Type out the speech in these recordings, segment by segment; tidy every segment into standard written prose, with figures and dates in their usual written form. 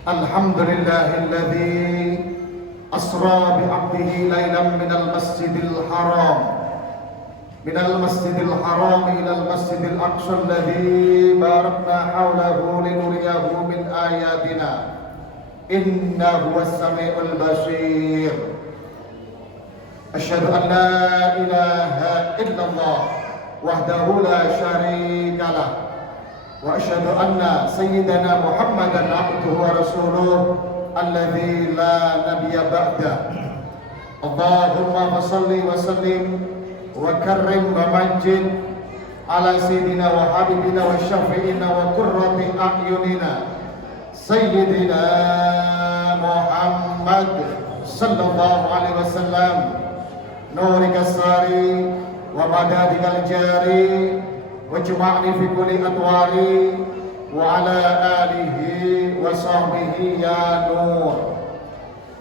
Alhamdulillahilladzi asra bi'abdihi laylan minal masjidil haram ilal masjidil aqsa alladzi barakna hawlahu linuriyahu min ayatina innahu was-sami'ul basir. Asyhadu an la ilaha illallah wahdahu la syarika lah wa asyhadu anna sayyidana Muhammadan abduhu wa rasuluh alladzi la nabiyya ba'da. Allahumma shalli wa sallim wa karrim wa majid ala sayyidina wa habibina wa syafi'ina wa qurrati a'yunina sayyidina Muhammad sallallahu alaihi wasallam nurika sari wa madadikal jari wajma'ni fi kulli atwari wa ala alihi wa sahbihi ya nur.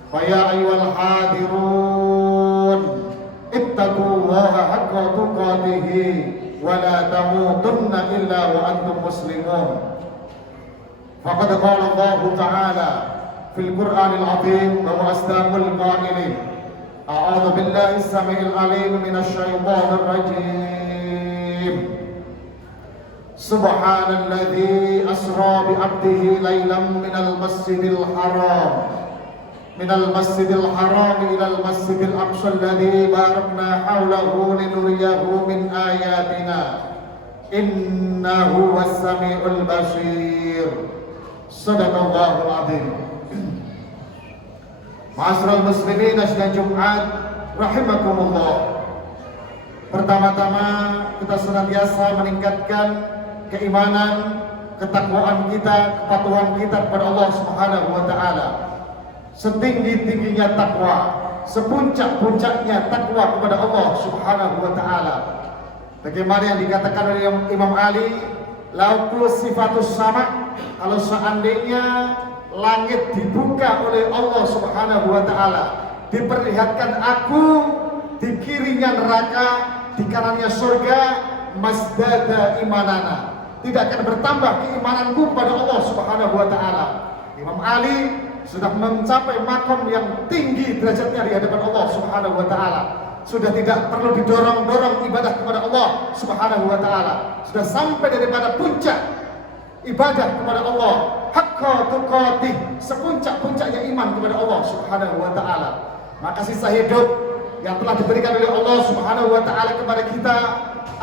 Fa ya ayyuhal hadirun ittaqullaha haqqa tuqatih wa la tamutunna illa wa antum muslimun. Faqad qala Allah ta'ala fil Qur'anil 'azim wa huwa asdaqul qa'ilin. A'udzu billahi as-sami'il 'alim minasy syaithanir rajim. Subhanalladzi asra bi'abdihi laylan minal masjidil haram ilal masjidil aqsa alladzi barakna hawlahu linuriyahu min ayatina innahu was-sami'ul basir. Shadaqallahul azim. Ma'asyiral muslimin asyidan Jumat rahimakumullah. Pertama-tama kita senantiasa meningkatkan keimanan, ketakwaan kita, kepatuhan kita kepada Allah Subhanahu wa taala. Setinggi-tingginya takwa, sepuncak-puncaknya takwa kepada Allah Subhanahu wa taala. Bagaimana yang dikatakan oleh Imam Ali, "Lau sifatus sama", kalau seandainya langit dibuka oleh Allah Subhanahu wa taala, diperlihatkan aku di kirinya neraka, di kanannya surga, masdada imanana, tidak akan bertambah keimananku kepada Allah Subhanahu wa taala. Imam Ali sudah mencapai makom yang tinggi derajatnya di hadapan Allah Subhanahu wa taala. Sudah tidak perlu didorong-dorong ibadah kepada Allah Subhanahu wa taala. Sudah sampai daripada puncak ibadah kepada Allah, haqqa tuqatih, sepuncak-puncaknya iman kepada Allah Subhanahu wa taala. Maka sisa hidup yang telah diberikan oleh Allah Subhanahu wa taala kepada kita,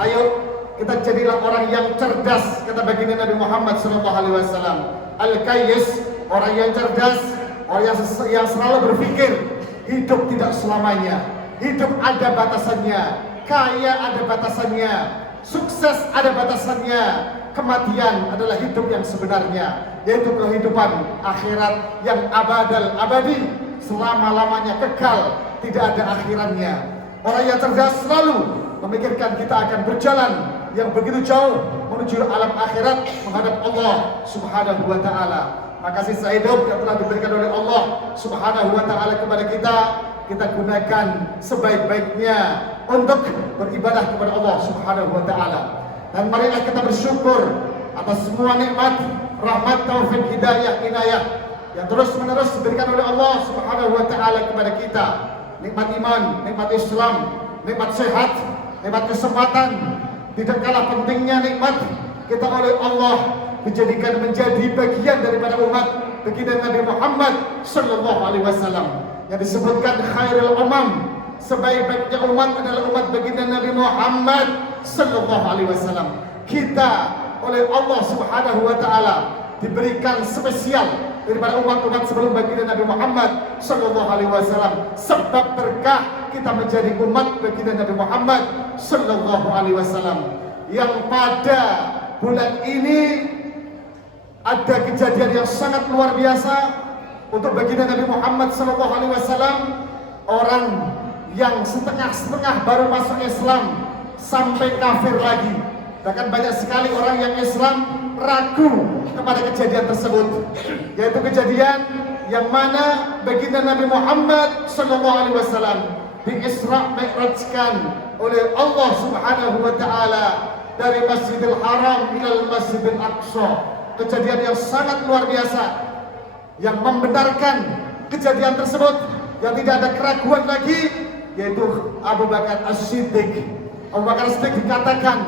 ayo kita jadilah orang yang cerdas, kata baginda Nabi Muhammad sallallahu alaihi wasallam. Al-Qayyis, orang yang cerdas, orang yang selalu berpikir hidup tidak selamanya, hidup ada batasannya, kaya ada batasannya, sukses ada batasannya, kematian adalah hidup yang sebenarnya, yaitu kehidupan akhirat yang abadi, selama-lamanya kekal, tidak ada akhirannya. Orang yang cerdas selalu memikirkan kita akan berjalan yang begitu jauh menuju alam akhirat menghadap Allah Subhanahu wa taala. Maka sisa hidup yang telah diberikan oleh Allah Subhanahu wa taala kepada kita gunakan sebaik-baiknya untuk beribadah kepada Allah Subhanahu wa taala. Dan marilah kita bersyukur atas semua nikmat, rahmat, taufik, hidayah, inayah yang terus-menerus diberikan oleh Allah Subhanahu wa taala kepada kita. Nikmat iman, nikmat Islam, nikmat sehat, nikmat kesempatan. Tidak kalah pentingnya nikmat kita oleh Allah dijadikan menjadi bagian daripada umat baginda Nabi Muhammad sallallahu alaihi wasallam, yang disebutkan khairul umam, sebaik-baiknya umat adalah umat baginda Nabi Muhammad sallallahu alaihi wasallam. Kita oleh Allah Subhanahu wa taala diberikan spesial daripada umat-umat sebelum baginda Nabi Muhammad sallallahu alaihi wasallam, sebab berkah kita menjadi umat baginda Nabi Muhammad sallallahu alaihi wasallam. Yang pada bulan ini ada kejadian yang sangat luar biasa untuk baginda Nabi Muhammad sallallahu alaihi wasallam. Orang yang setengah-setengah baru masuk Islam sampai kafir lagi. Bahkan banyak sekali orang yang Islam ragu kepada kejadian tersebut, yaitu kejadian yang mana baginda Nabi Muhammad sallallahu alaihi wasallam di-Isra Mi'rajkan oleh Allah Subhanahu wa taala dari Masjidil Haram ilal Masjidil Aqsa. Kejadian yang sangat luar biasa. yang membenarkan kejadian tersebut, yang tidak ada keraguan lagi, yaitu Abu Bakar As-Siddiq. Abu Bakar As-Siddiq dikatakan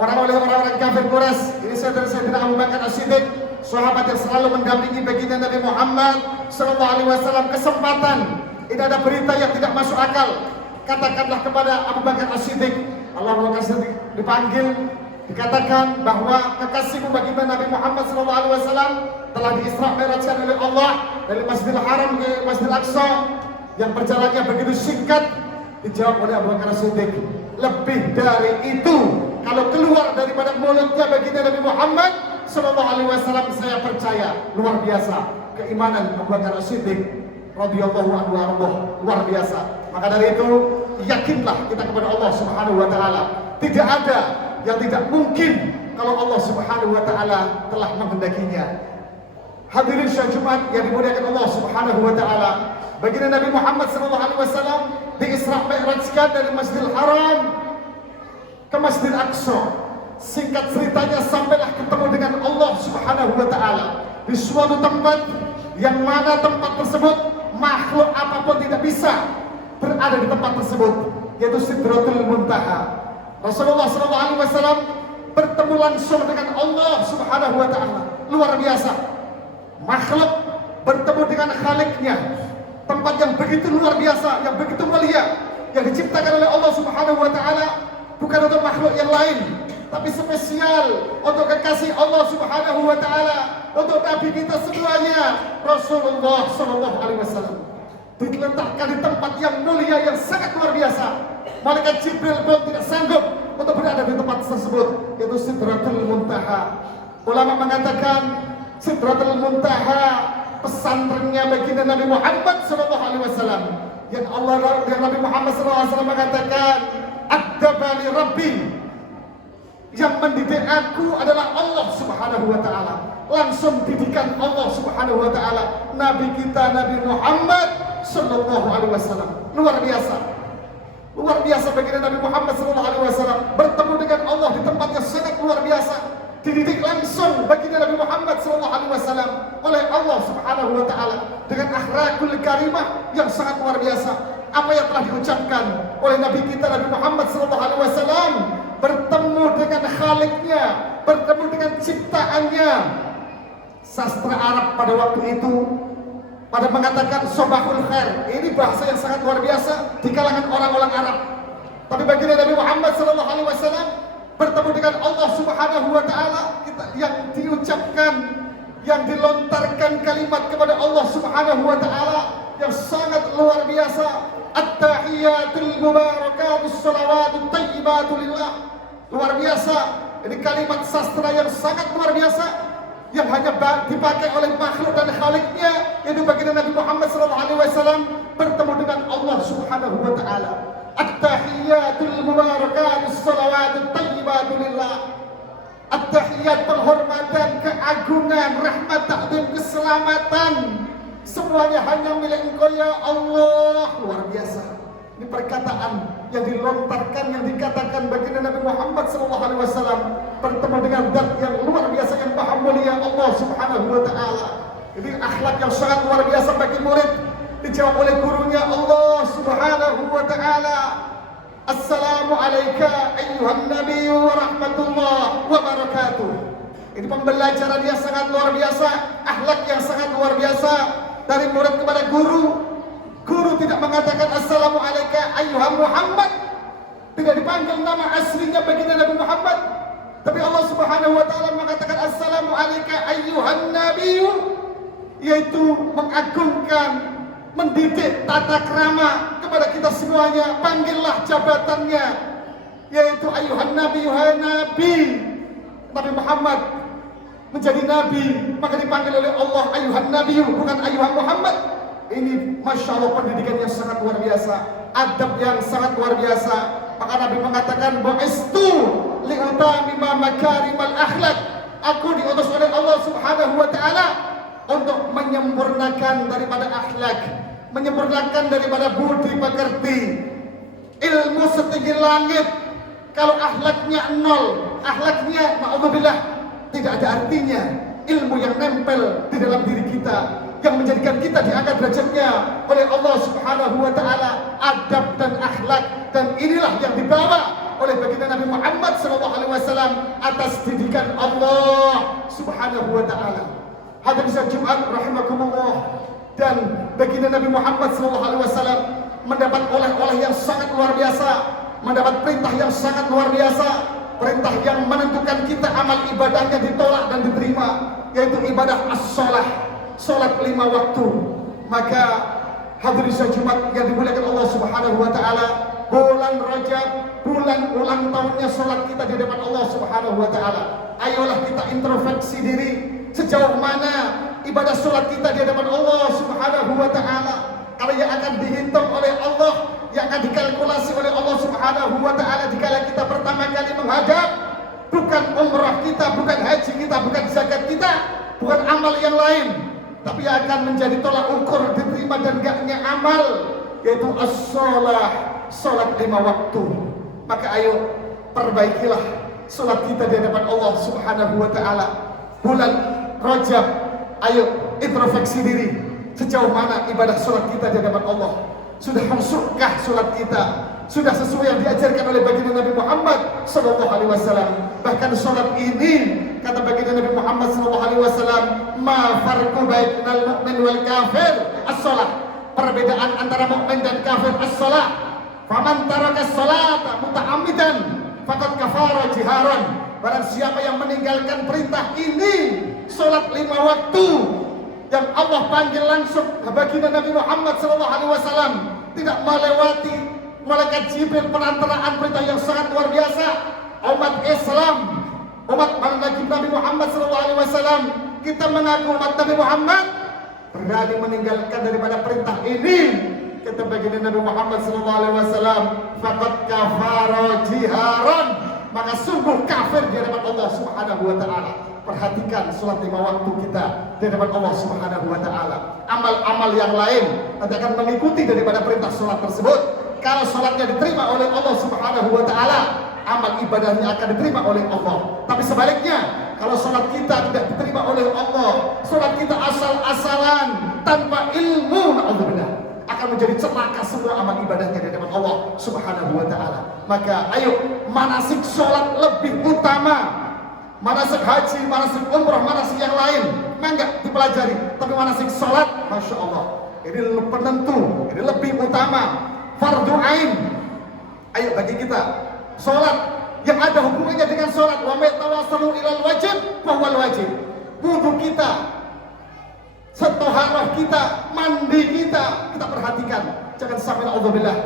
oleh orang-orang kafir Quraisy, ini saudara-saudara Abu Bakar As-Siddiq, sahabat yang selalu mendampingi baginda Nabi Muhammad SAW, kesempatan. Ini ada berita yang tidak masuk akal. Katakanlah kepada Abu Bakar As-Siddiq. Abu Bakar As-Siddiq dipanggil, dikatakan bahwa kekasihmu baginda Nabi Muhammad SAW telah di-Isra' Mi'rajkan oleh Allah dari Masjidil Haram ke Masjidil Aqsa yang berjalannya begitu singkat. Dijawab oleh Abu Bakar As-Siddiq, lebih dari itu kalau keluar daripada mulutnya baginda Nabi Muhammad SAW, saya percaya. Luar biasa keimanan Abu Bakar As-Siddiq radhiyallahu anhu, luar biasa. Maka dari itu yakinlah kita kepada Allah Subhanahu wa taala. Tidak ada yang tidak mungkin kalau Allah Subhanahu wa taala telah menghendakinya. Hadirin syah Jumat yang dimuliakan Allah Subhanahu wa taala, baginda Nabi Muhammad SAW di-Isra' Mi'rajkan dari Masjidil Haram ke Masjidil Aqsa. Singkat ceritanya, sampailah ketemu dengan Allah Subhanahu wa taala di suatu tempat yang mana tempat tersebut makhluk apapun tidak bisa berada di tempat tersebut, yaitu Sidratul Muntaha. Rasulullah SAW bertemu langsung dengan Allah Subhanahu wa taala. Luar biasa. Makhluk bertemu dengan Khaliknya. Tempat yang begitu luar biasa, yang begitu mulia, yang diciptakan oleh Allah Subhanahu wa taala, bukan untuk makhluk yang lain, tapi spesial untuk kekasih Allah Subhanahu wa taala, untuk nabi kita semuanya, Rasulullah SAW. Diletakkan di tempat yang mulia, yang sangat luar biasa. Malaikat Jibril pun tidak sanggup untuk berada di tempat tersebut, yaitu Sidratul Muntaha. Ulama mengatakan Sidratul Muntaha pesantrennya baginda Nabi Muhammad SAW. Yang Nabi Muhammad SAW mengatakan, "Adabani Rabbi." Yang mendidik aku adalah Allah Subhanahu wa taala. Langsung didikan Allah Subhanahu wa taala nabi kita Nabi Muhammad SAW. Luar biasa. Luar biasa baginda Nabi Muhammad SAW bertemu dengan Allah di tempat yang sangat luar biasa. Dididik langsung baginda Nabi Muhammad SAW oleh Allah Subhanahu wa taala dengan akhlakul karimah yang sangat luar biasa. Apa yang telah diucapkan oleh Nabi kita Nabi Muhammad SAW, bertemu dengan Khaliknya, bertemu dengan ciptaannya. Sastra Arab pada waktu itu pada mengatakan sobahul khair. Ini bahasa yang sangat luar biasa di kalangan orang-orang Arab. Tapi baginda Nabi Muhammad SAW bertemu dengan Allah Subhanahu wa taala, yang diucapkan, yang dilontarkan kalimat kepada Allah Subhanahu wa taala yang sangat luar biasa. At-tahiyatul mubarakatus salawatut thayyibatu lillah. Luar biasa. Ini kalimat sastra yang sangat luar biasa yang hanya dipakai oleh makhluk dan Khaliknya, yaitu baginda Nabi Muhammad SAW bertemu dengan Allah Subhanahu wa taala. At-tahiyatul mubarakatus salawatut thayyibatu lillah. At-tahiyat, penghormatan, keagungan, rahmat, takdim, keselamatan, semuanya hanya milik Engkau ya Allah. Luar biasa. Ini perkataan yang dilontarkan, yang dikatakan baginda Nabi Muhammad SAW bertemu dengan zat yang luar biasa, yang maha mulia, Allah Subhanahu wa taala. Ini akhlak yang sangat luar biasa bagi murid. Dijawab oleh gurunya, Allah Subhanahu wa taala, "Assalamu alayka ayyuhan nabiyyu wa rahmatullah wa barakatuh." Ini pembelajaran yang sangat luar biasa, akhlak yang sangat luar biasa dari murid kepada guru. Guru tidak mengatakan assalamu alayka ayyuhan Muhammad, tidak dipanggil nama aslinya baginda Nabi Muhammad, tapi Allah Subhanahu wa taala mengatakan assalamu alayka ayyuhan nabiyyu, yaitu mengagungkan, mendidik tata krama kepada kita semuanya. Panggillah jabatannya, yaitu ayyuhan nabiyyu, hai nabi. Nabi Muhammad menjadi nabi, maka dipanggil oleh Allah ayyuhan nabiyyu, bukan ayyuhan Muhammad. Ini Masya Allah pendidikan yang sangat luar biasa, adab yang sangat luar biasa. Maka Nabi mengatakan, "Bu'istu li'utamima makarimal akhlak." Aku diutus oleh Allah Subhanahu wa taala untuk menyempurnakan daripada akhlak, menyempurnakan daripada budi pekerti. Ilmu setinggi langit, kalau akhlaknya nol, akhlaknya ma'udzubillah tidak ada artinya. ilmu yang nempel di dalam diri kita, yang menjadikan kita diangkat derajatnya oleh Allah Subhanahu wa taala, adab dan akhlak, dan inilah yang dibawa oleh baginda Nabi Muhammad sallallahu alaihi wasallam atas didikan Allah Subhanahu wa taala. Hadirin salat Jumat rahimakumullah, dan baginda Nabi Muhammad sallallahu alaihi wasallam mendapat oleh-oleh yang sangat luar biasa, mendapat perintah yang sangat luar biasa, perintah yang menentukan kita amal ibadahnya ditolak dan diterima, yaitu ibadah as-shalah, salat 5 waktu. Maka hadirin salat Jumat yang dimuliakan Allah Subhanahu wa taala, bulan Rajab, bulan ulang tahunnya salat kita di hadapan Allah Subhanahu wa taala. Ayolah kita introspeksi diri, sejauh mana ibadah salat kita di hadapan Allah Subhanahu wa taala. Kalau yang akan dihitung oleh Allah, yang akan dikalkulasi oleh Allah Subhanahu wa taala dikala kita pertama kali menghadap, bukan umrah kita, bukan haji kita, bukan zakat kita, bukan amal yang lain, tapi yang akan menjadi tolak ukur diterima dan enggaknya amal, yaitu as-shalah, salat 5 waktu. Maka ayo perbaikilah salat kita di hadapan Allah Subhanahu wa taala. Bulan Rajab, ayo introspeksi diri, sejauh mana ibadah salat kita di hadapan Allah. Sudah khusyukkah salat kita? Sudah sesuai yang diajarkan oleh baginda Nabi Muhammad sallallahu alaihi wasallam? Bahkan salat ini, kata baginda Nabi Muhammad sallallahu alaihi wasallam, ma farqu bainal mu'min wal kafir as-shalah. Perbedaan antara mukmin dan kafir as-shalah. Faman taraka as-salata muta'ammidan faqad kafara jiharan. Barang siapa yang meninggalkan perintah ini, salat 5 waktu yang Allah panggil langsung baginda Nabi Muhammad sallallahu alaihi wasallam, tidak melewati malaikat Jibril, perantaraan perintah yang sangat luar biasa. Umat Islam, umat Nabi Muhammad sallallahu alaihi wasallam, kita mengaku umat Nabi Muhammad, berani meninggalkan daripada perintah ini, kata baginda Nabi Muhammad sallallahu alaihi wasallam, faqad kafara jiharan, maka sungguh kafir di hadapan Allah Subhanahu wa taala. Perhatikan salat 5 waktu kita di hadapan Allah Subhanahu wa taala. Amal-amal yang lain nanti akan mengikuti daripada perintah salat tersebut. Kalau salatnya diterima oleh Allah Subhanahu wa taala, amal ibadahnya akan diterima oleh Allah. Tapi sebaliknya, kalau salat kita tidak diterima oleh Allah, salat kita asal-asalan tanpa ilmu, na'udzubillah, akan menjadi celaka semua amal ibadahnya di hadapan Allah Subhanahu wa taala. Maka ayo, manasik salat lebih utama. Manasik haji, manasik umrah, manasik yang lain enggak dipelajari, tapi manasik salat, masya Allah, ini penentu, ini lebih utama, fardu ain. Ayo bagi kita, salat yang ada hubungannya dengan salat, wa ma'tawassalu ilal wajib wa wal wajib. Wudu kita, setoharah kita, mandi kita perhatikan, jangan sampai na'udzubillah.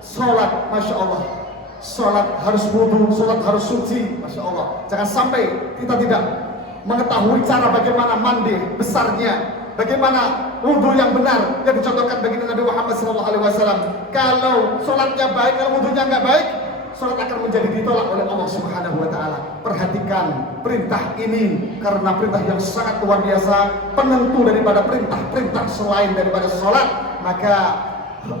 Salat, masya Allah, salat harus wudu, salat harus suci, masya Allah. Jangan sampai kita tidak mengetahui cara bagaimana mandi besarnya, bagaimana wudu yang benar yang dicontohkan baginda Nabi Muhammad SAW. Kalau salatnya baik, kalau wudunya nggak baik, salat akan menjadi ditolak oleh Allah Subhanahu wa taala. Perhatikan perintah ini, karena perintah yang sangat luar biasa, penentu daripada perintah-perintah selain daripada salat. Maka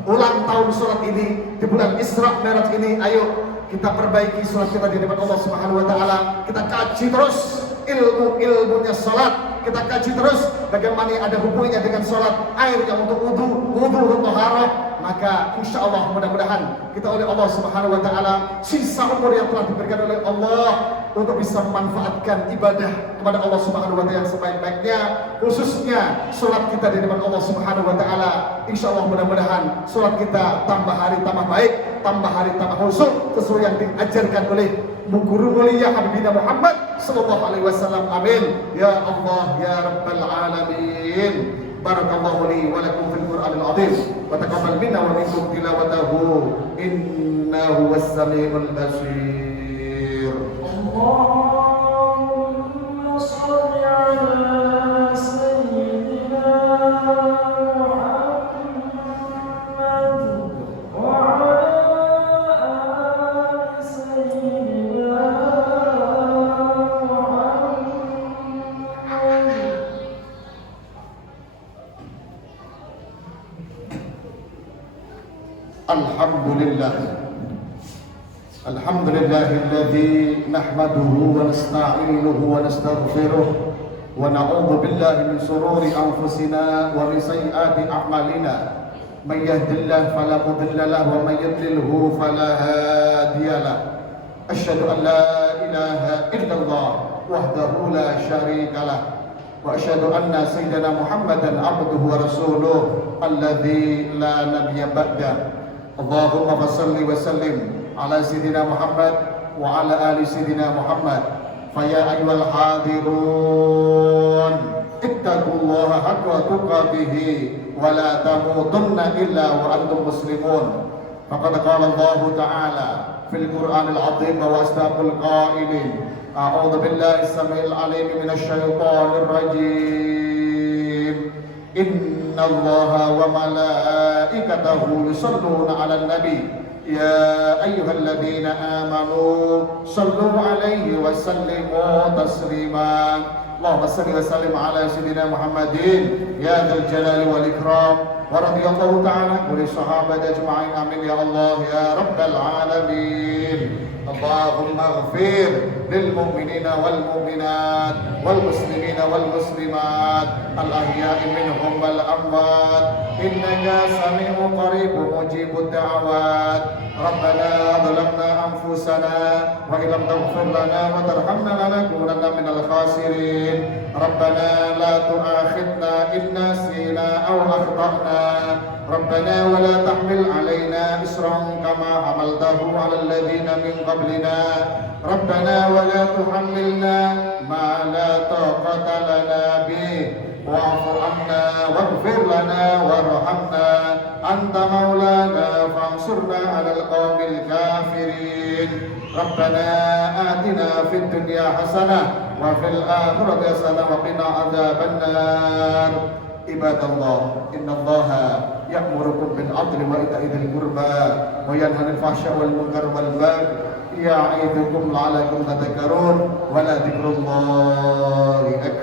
ulang tahun salat ini di bulan Isra Mi'raj ini, ayo kita perbaiki salat kita di depan Allah Subhanahu wa taala. Kita kaji terus ilmunya salat, kita kaji terus bagaimana ada hubungannya dengan salat, air yang untuk wudu untuk taharah. Maka insya Allah mudah-mudahan kita oleh Allah Subhanahu wa taala sisa umur yang telah diberikan oleh Allah untuk bisa memanfaatkan ibadah kepada Allah Subhanahu wa taala yang sebaik-baiknya, khususnya salat kita di depan Allah Subhanahu wa taala. Insya Allah mudah-mudahan salat kita tambah hari tambah baik, tambah hari tambah khusyuk sesuai yang diajarkan oleh guru mulia Habibina Muhammad sallallahu alaihi wasallam. Amin ya Allah ya rabbal alamin. Barakallahu li wa lakum fil Qur'anil azim wa taqabbal minna wa minkum tilawatahu innahu was-sami'ul basir. Allahumma shalli ala sayyidina Muhammad wa ala ali sayyidina Alhamdulillah. Alhamdulillahilladzi nahmaduhu wa nasta'inuhu wa nastaghfiruh ونعوذ بالله من شرور أنفسنا ومن سيئات أعمالنا من يهد الله فلا مضل له ومن يضلله فلا هادي له أشهد أن لا إله إلا الله وحده لا شريك له وأشهد أن سيدنا محمدا عبده ورسوله الذي لا نبي بعده اللهم صل وسلم على سيدنا محمد وعلى آل سيدنا محمد فيا أيها الحاضرون اتقوا الله حق تقاته ولا تموتن إلا وأنتم مسلمون فقد قال الله تعالى في القرآن العظيم وأصدق القائلين أعوذ بالله السميع العليم من الشيطان الرجيم إن الله وملائكته يصلون على النبي يا أيها الذين آمنوا صلوا عليه وسلموا تسليما اللهم صل وسلم على سيدنا محمد يا ذا الجلال والإكرام ورضي الله تعالى عن الصحابة أجمعين آمين يا الله يا رب العالمين اللهم اغفر للمؤمنين والمؤمنات والمسلمين والمسلمات الأحياء منهم والأموات إنك سميع قريب مجيب الدعوات ربنا ظلمنا أنفسنا وإن لم تغفر لنا وترحمنا لنكونن من الخاسرين ربنا لا تؤاخذنا إن نسينا أو أخطأنا ربنا ولا تحمل علينا إصرا كما حملته على الذين من قبلنا ربنا ولا تحملنا ما لا طاقة لنا به واعف عنا واغفر لنا وارحمنا أنت مولانا فانصرنا على القوم الكافرين ربنا آتنا في الدنيا حسنة وفي الآخرة حسنة وقنا عذاب النار عباد الله إن الله يأمركم بالعدل وإيتاء ذي القربى وينهى عن الفحشاء والمنكر والبغي يعظكم لعلكم تذكرون ولذكر الله أكبر